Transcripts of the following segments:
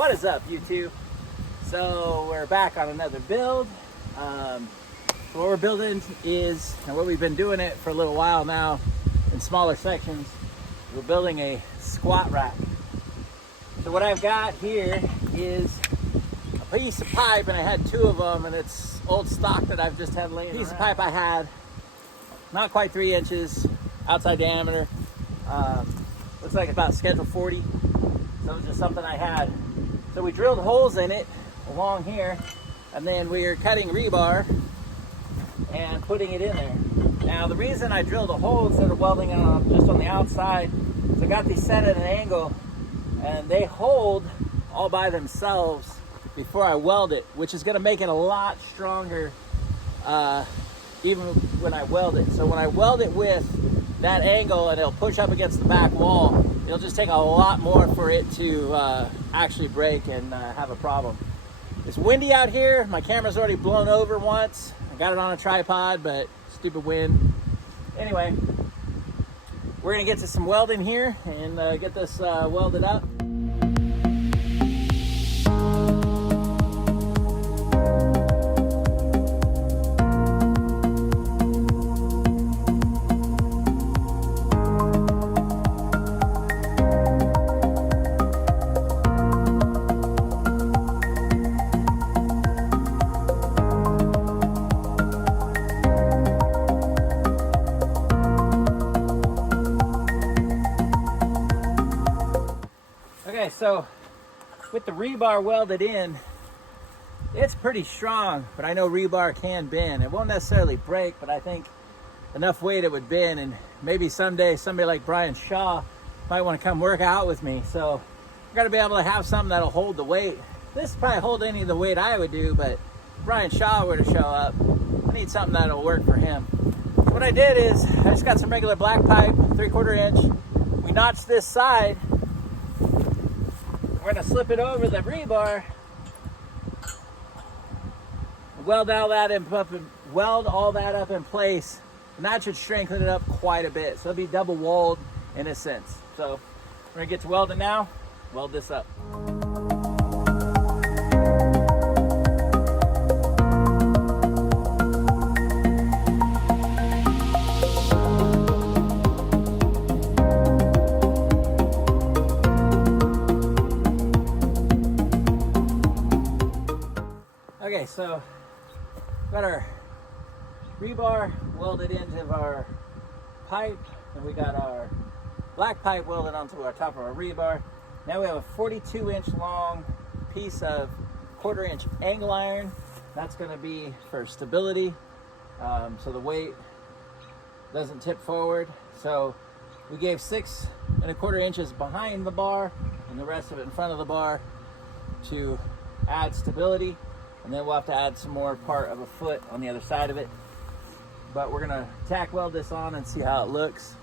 What is up, YouTube? So we're back on another build. So what we're building is, and what we've been doing it for a little while now in smaller sections, we're building a squat rack. So what I've got here is a piece of pipe, and I had two of them, and it's old stock that I've just had laying around. Piece of pipe I had, not quite 3 inches outside diameter. Looks like it's about schedule 40. So it was just something I had. So we drilled holes in it along here, and then we are cutting rebar and putting it in there. Now the reason I drilled a hole instead of welding it on just on the outside is I got these set at an angle, and they hold all by themselves before I weld it, which is going to make it a lot stronger even when I weld it. So when I weld it with that angle and it'll push up against the back wall, it'll just take a lot more for it to actually break and have a problem. It's windy out here. My camera's already blown over once. I got it on a tripod, but stupid wind. Anyway, we're gonna get to some welding here and get this welded up. Okay, so with the rebar welded in, it's pretty strong, but I know rebar can bend. It won't necessarily break, but I think enough weight it would bend, and maybe someday somebody like Brian Shaw might want to come work out with me. So we're gonna be able to have something that'll hold the weight. This probably hold any of the weight I would do, but if Brian Shaw were to show up, I need something that'll work for him. So what I did is I just got some regular black pipe, 3/4 inch. We notched this side. We're gonna slip it over the rebar, weld all that up in place, and that should strengthen it up quite a bit. So it'll be double walled in a sense. So we're gonna get to welding now. Weld this up. Okay, so got our rebar welded into our pipe, and we got our black pipe welded onto our top of our rebar. Now we have a 42-inch long piece of 1/4 inch angle iron. That's going to be for stability, so the weight doesn't tip forward. So we gave 6 1/4 inches behind the bar and the rest of it in front of the bar to add stability. And then we'll have to add some more part of a foot on the other side of it. But we're gonna tack weld this on and see how it looks.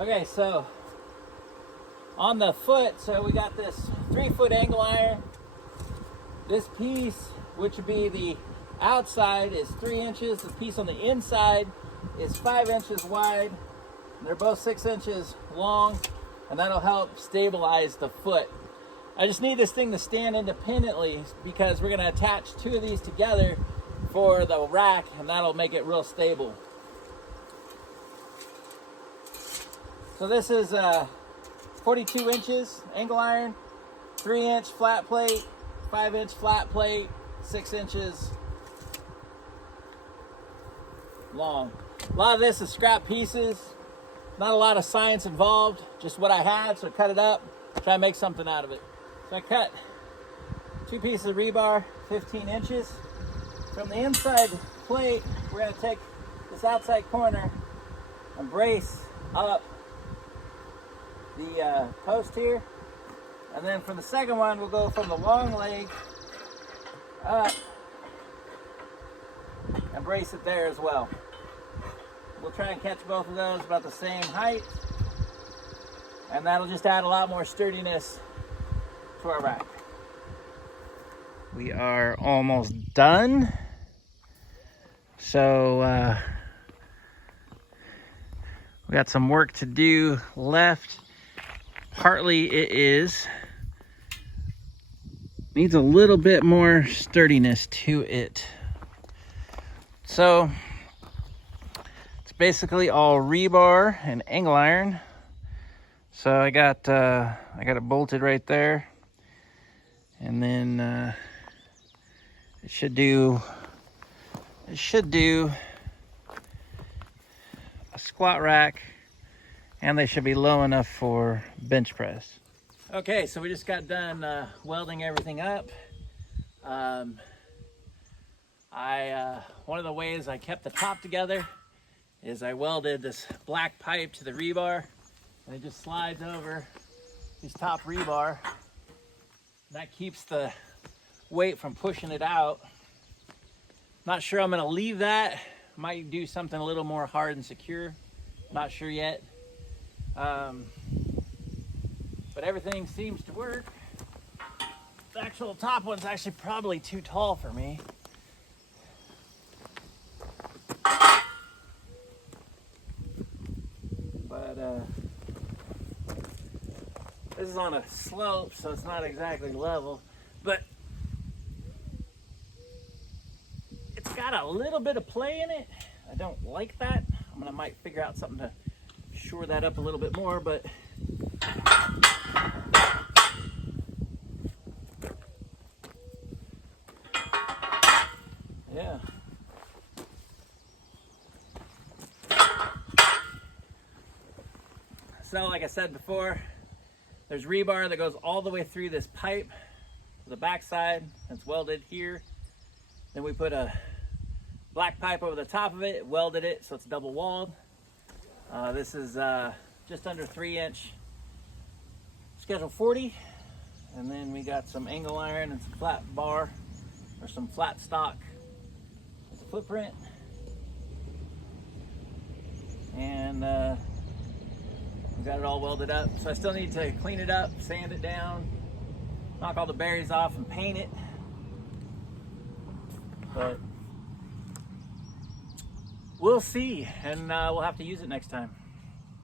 Okay, so on the foot, so we got this 3-foot angle iron. This piece, which would be the outside, is 3 inches. The piece on the inside is 5 inches wide. They're both 6 inches long, and that'll help stabilize the foot. I just need this thing to stand independently because we're gonna attach 2 of these together for the rack, and that'll make it real stable. So this is 42 inches angle iron, 3-inch flat plate, 5-inch flat plate, 6 inches long. A lot of this is scrap pieces. Not a lot of science involved, just what I had, so I cut it up, try to make something out of it. So I cut 2 pieces of rebar, 15 inches. From the inside plate, we're gonna take this outside corner and brace up the post here, and then from the second one we'll go from the long leg up and brace it there as well. We'll try and catch both of those about the same height, and that'll just add a lot more sturdiness to our rack. We are almost done. So we got some work to do left. Partly it needs a little bit more sturdiness to it. So it's basically all rebar and angle iron. So I got it bolted right there, and then it should do a squat rack, and they should be low enough for bench press. Okay, so we just got done welding everything up. One of the ways I kept the top together is I welded this black pipe to the rebar, and it just slides over this top rebar. That keeps the weight from pushing it out. Not sure I'm gonna leave that. Might do something a little more hard and secure. Not sure yet. But everything seems to work. The actual top one's actually probably too tall for me. But this is on a slope, so it's not exactly level, but it's got a little bit of play in it. I don't like that. I might figure out something to shore that up a little bit more, but yeah. So like I said before, there's rebar that goes all the way through this pipe to the backside. It's welded here. Then we put a black pipe over the top of it, welded it so it's double walled. This is just under 3-inch schedule 40. And then we got some angle iron and some flat bar, or some flat stock as a footprint. And we got it all welded up. So I still need to clean it up, sand it down, knock all the berries off and paint it. But we'll see, and we'll have to use it next time.